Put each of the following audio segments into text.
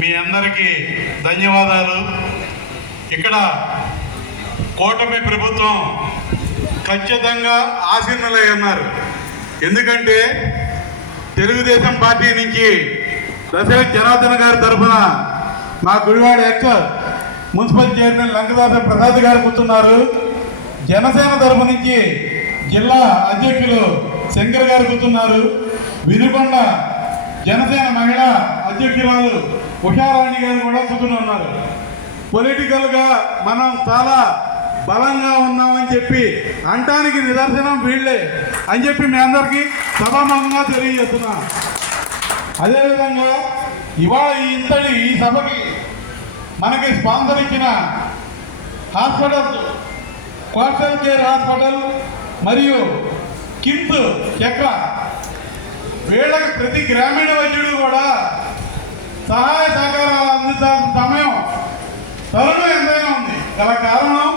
మీ అందరికీ ధన్యవాదాలు. ఇక్కడ కూటమి ప్రభుత్వం ఖచ్చితంగా ఆసీనులై ఉన్నారు. ఎందుకంటే తెలుగుదేశం పార్టీ నుంచి దశరథ్ జనార్దన్ గారి తరఫున మా Gudivada ex municipal chairman Lankadasa Prasad గారు కూర్చున్నారు. జనసేన తరఫు నుంచి జిల్లా అధ్యక్షులు శంకర్ గారు కూర్చున్నారు. వినుకొండ జనసేన మహిళా అధ్యక్షురాలు ఉషారాణి గారు కూడా కూర్చుని ఉన్నారు. పొలిటికల్గా మనం చాలా బలంగా ఉన్నామని చెప్పి అంటానికి నిదర్శనం వీళ్ళే అని చెప్పి మీ అందరికీ సభాముఖంగా తెలియజేస్తున్నా. అదేవిధంగా ఇవాళ ఈ సభకి మనకి స్పాన్సర్ ఇచ్చిన హాస్పిటల్, కోస్టల్ కేర్ హాస్పిటల్ మరియు కిమ్స్ చెక్క, వీళ్ళకి ప్రతి గ్రామీణ వైద్యుడు కూడా సహాయ సహకారాలు అందించాల్సిన తరుణం ఎంతైనా ఉంది. గల కారణం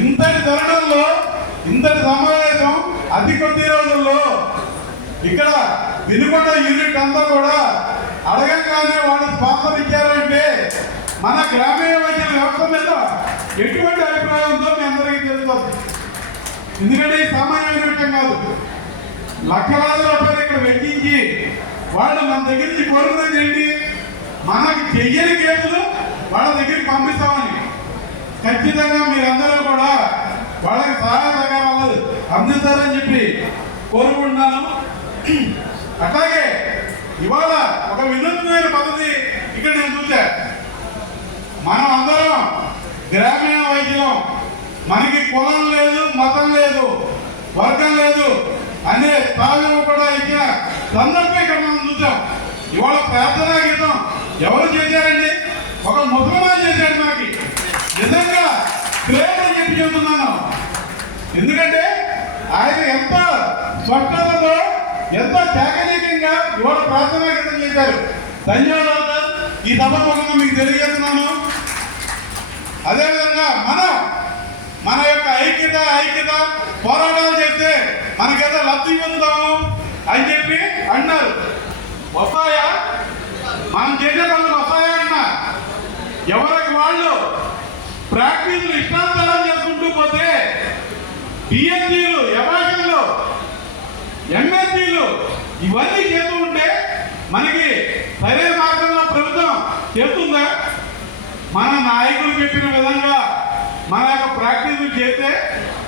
ఇంతటి తరుణంలో ఇంతటి సమావేశం అతి కొద్ది రోజుల్లో ఇక్కడ వినుకొండ యూనిట్ అంతా కూడా అడగంగానే వాళ్ళు స్పాన్సర్ ఇచ్చారంటే మన గ్రామీణ వైద్య వ్యవస్థ మీద ఎటువంటి అభిప్రాయం ఉందో మీ అందరికీ తెలుస్తుంది. ఎందుకంటే సామాన్యమైన విషయం కాదు. లక్షలాది రూపాయలు ఇక్కడ వెచ్చించి వాళ్ళు మన దగ్గర నుంచి కోరుకునేది ఏంటి? మనకి చెయ్యని కేసులు వాళ్ళ దగ్గరికి పంపిస్తామని. ఖచ్చితంగా మీరందరూ కూడా వాళ్ళకి సహాయ సహకారాలు అందిస్తారని చెప్పి కోరుకుంటున్నాను. అట్లాగే ఇవాళ ఒక వినూత్నమైన పద్ధతి ఇక్కడ నేను చూసా. మనం అందరం గ్రామీణ వైద్యం, మనకి కులం లేదు, మతం లేదు, వర్గం లేదు అనే తాళం కూడా ఇచ్చిన సందర్భం ఇక్కడ మనం చూసాం. ఇవాళ ప్రార్థనా గీతం ఎవరు చేశారండి? ఒక ముసల్మాన్ చేశాడు. మనకి నిజంగా గ్రేట్ అని చెప్పి చెబుతున్నాను. ఎందుకంటే ఆయన ఎంత స్పష్టతలో ఎంత చాకచక్యంగా ఇవాళ ప్రార్థనా గీతం చేశారు. ధన్యవాదాలు. ఈ సభాముఖంగా మీకు తెలియజేస్తున్నాను. అదేవిధంగా మన యొక్క ఐక్యత పోరాటాలు చేస్తే మనకేదో లబ్ధి పొందుతాము అని చెప్పి అన్నారు. వస్తాయా? మనం చేసే పనులు వస్తాయా అన్నా? ఎవరికి వాళ్ళు ప్రాక్టీసులు ఇష్టాంతరం చేసుకుంటూ పోతే డిఎస్సీలు, ఎవాషన్లు, ఎంఎస్సీలు ఇవన్నీ చేస్తూ ఉంటే మనకి సరైన మార్గంలో ప్రభుత్వం చేస్తుందా? మన నాయకులు చెప్పిన విధంగా మన యొక్క ప్రాక్టీసులు చేస్తే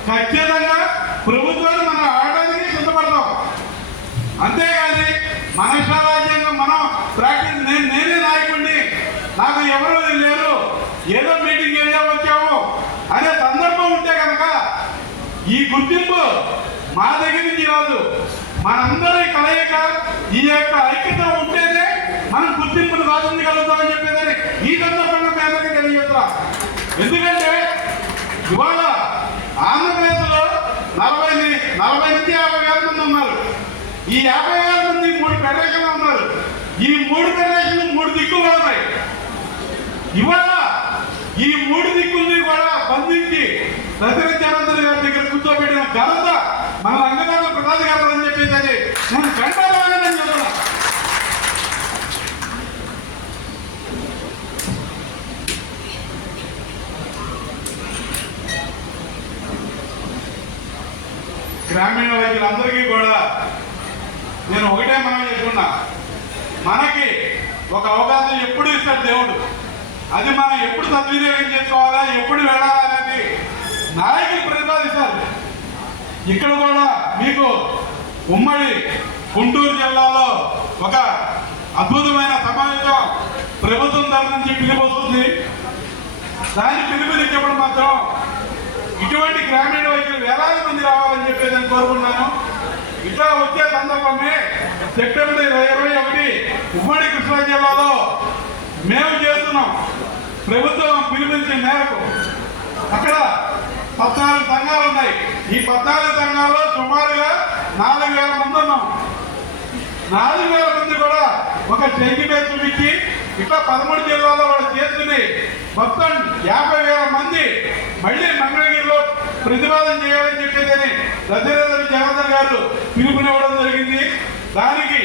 ఖచ్చితంగా ప్రభుత్వాన్ని మనం ఆడడానికి సిద్ధపడతాం. అంతేగాని మన ఇష్టారాజ్యంగా మనం ప్రాక్టీస్ నేనే నాయకుడిని, నాకు ఎవరు లేరు, ఏదో మీటింగ్ ఏదో వచ్చాము అనే సందర్భం ఉంటే కనుక ఈ గుర్తింపు మా దగ్గర నుంచి రాదు. మనందరి కలయిక ఈ యొక్క ఐక్యత ఉంటేనే మనం గుర్తింపును సాధించగలుగుతామని చెప్పేదని ఈ సందర్భంగా మీ అందరికీ తెలియజేస్తా. ఎందుకంటే ఇవాళ ఆంధ్రప్రదేశ్లో 40 నుంచి 50,000 మంది ఉన్నారు. ఈ 50,000 మంది 3 ఫెడరేషన్లు ఉన్నారు. ఈ 3 ఫెడరేషన్లు 3 దిక్కులు ఉన్నాయి. ఇవాళ ఈ 3 దిక్కుల్ని కూడా బంధించి దశరథ్ జనార్దన్ గారి దగ్గర కూర్చోబెట్టిన ఘనత మన లంకదాస ప్రసాద్ గారు అని చెప్పేసి నేను కంటాలని చెప్తున్నా. గ్రామీణ వైద్యులందరికీ కూడా నేను ఒకటే మనం చెప్పుకున్నా, మనకి ఒక అవకాశం ఎప్పుడు ఇస్తాడు దేవుడు. అది మనం ఎప్పుడు సద్వినియోగం చేసుకోవాలా, ఎప్పుడు వెళ్ళాలా అనేది నాయకులు ప్రతిపాదిస్తారు. ఇక్కడ కూడా మీకు ఉమ్మడి గుంటూరు జిల్లాలో ఒక అద్భుతమైన సమావేశం ప్రభుత్వం తరఫు నుంచి పిలువొస్తుంది. దాని పిలుపునిచ్చేప్పుడు మాత్రం ఇటువంటి గ్రామీణ వైద్యులు వేలాది మంది రావాలని చెప్పేసి నేను కోరుకున్నాను. ఇట్లా వచ్చే సందర్భమే సెప్టెంబర్ 21 ఉమ్మడి కృష్ణా జిల్లాలో మేము చేస్తున్నాం. ప్రభుత్వం పిలుపునిచ్చిన మేరకు అక్కడ 14 సంఘాలు ఉన్నాయి. ఈ 14 సంఘాల్లో సుమారుగా 4,000 మంది ఉన్నాం. 4,000 మంది కూడా ఒక చెంగి మీద చూపించి ఇట్లా 13 జిల్లాలో వాళ్ళు చేసుకుని మొత్తం 50,000 మంది మళ్ళీ మంగళగిరిలో ప్రతిపాదన చేయాలని చెప్పేదని దశరథ్ జనార్దన్ గారు పిలుపునివ్వడం జరిగింది. దానికి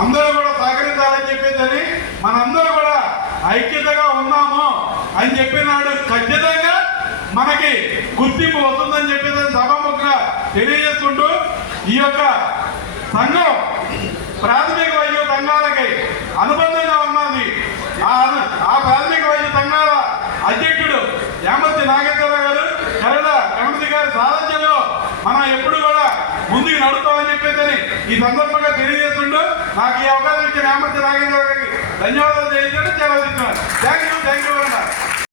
అందరూ కూడా సహకరించాలని చెప్పేదని మనందరూ కూడా ఐక్యతగా ఉన్నాము అని చెప్పినాడు ఖచ్చితంగా మనకి గుర్తింపు వస్తుందని చెప్పేసి సభాముఖంగా తెలియజేసుకుంటూ ఈ యొక్క సంఘం ప్రాథమిక వైద్య సంఘాలకి అనుబంధంగా ఉన్నది. ఆ ప్రాథమిక వైద్య సంఘాల అధ్యక్షుడు యామర్తి నాగేశ్వరరావు గారు కమర్తి గారి సారథ్యంలో మనం ఎప్పుడు కూడా ముందుకు నడుస్తామని చెప్పేసి ఈ సందర్భంగా తెలియజేస్తుంటూ నాకు ఈ అవకాశం ఇచ్చిన యామర్తి నాగేశ్వరరావు గారికి ధన్యవాదాలు తెలియజేయడం చాలా థ్యాంక్ యూ అన్న.